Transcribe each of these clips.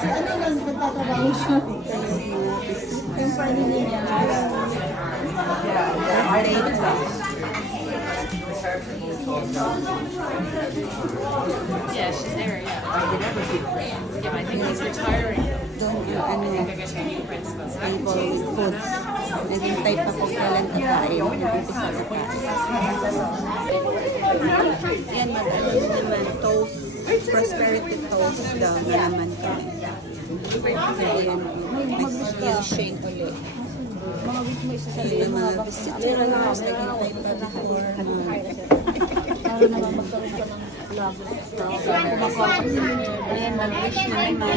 Ano lang nagtatrabaho siya? Yung family niya. Yeah, she's there, yeah. Yeah, I think he's retiring. Table with foods. Naghintay pa po kailan kakain. Nag-upisa kakain. Yan, mag-ano naman, toast. Prosperity toast daw naman to. Ayan, mag-shake ulit. Yung mga visitors, naghintay pa before. Para naman magkaroon ka ng vlog. Ayan, mag-wish naman ang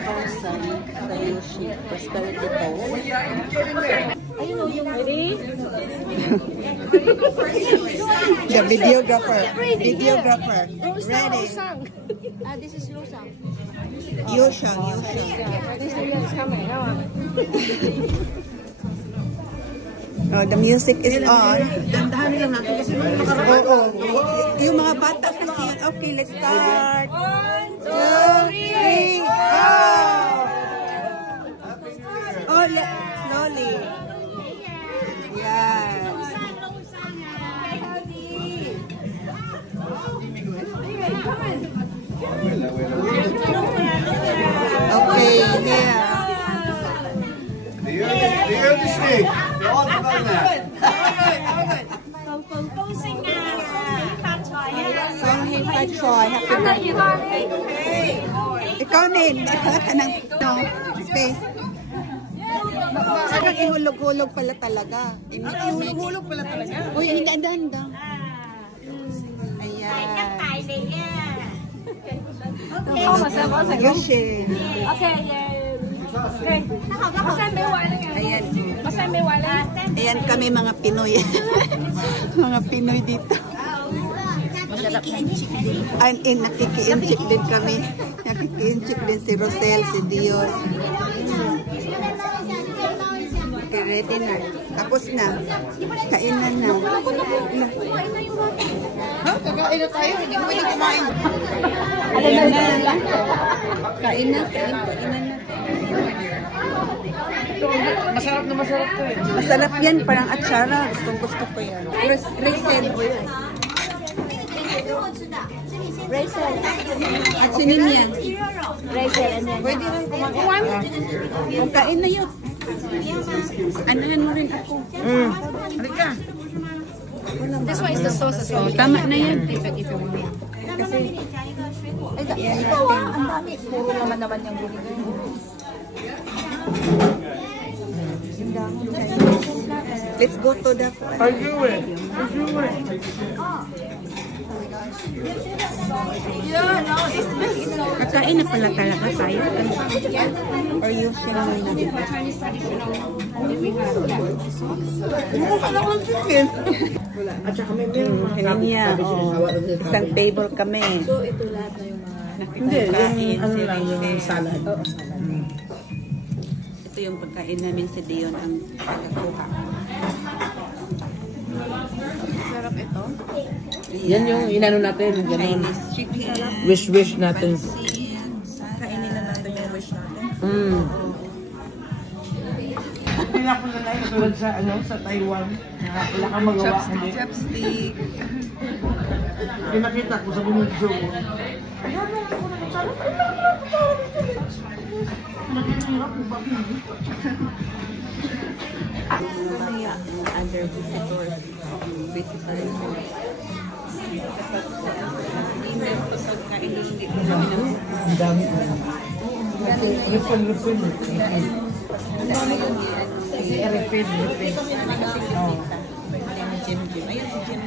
person sa Yoshi. Prosperity toast. Ayun o, yung ready? The videographer. Videographer. Ready. This is Losang. Yoshang. This is coming. Oh, the music is on. Dandahan lang natin kasi makaraan. Oo. Yung mga bata kasi. Okay, let's start. 1, 2, 3, go! Oh, slowly. Yes. Okay, here. Do you understand? They're all about that. Song Hei Pa Choi. Happy birthday. Ikaw din. Ikaw ka ng space. Parang ihulog-hulog pala talaga. Ihulog pala talaga. Uy, handa. Ayan. Yoshi. Ayan kami mga Pinoy. Mga Pinoy dito. Nakikiinchik din kami. Nakikiinchik din si Rosel, si Dios. Okay, ready na. Tapos na. Kainan na. Kakain na tayo, hindi mo pwede kumain. Ayan na. Kain na. Masarap na masarap to eh. Masarap yan, parang atsara. Gusto ko yan. Raisin. Rachel. At sinin yan. Rachel, and then. Pwede rin kumakuha. Kung kain na yun. Anahan mo rin ako. Halika. This one is the sauce as well. Tama na yan. If you want. Kasi, Ikaw ang dami. Puro naman yung gulay. let's go to the... Kakain na pala talaga tayo. Or you share na? Chinese traditional. At saka may meron. Niya, isang table kami. So, ito lahat na yung mga... Hindi, ano lang yung salad. Ito yung pagkain namin si Dion ang pagkakuha. Sarap ito. Yan yung inano natin, ganun. Chinese chicken. Wish natin. Kainin na natin yung wish natin. Hindi na ako lalay tulad sa, sa Taiwan. Wala kang magawa. Chopstick. Yung nakita ko sa bumidyo mo. Ayan na ako na yung sarap. Naghihirap yung bakit hindi. Mamaya, other visitors. Dinner to pagkain yung hindi ko namin ang... Ang dami. Refill. Refill. Ayun si Jim.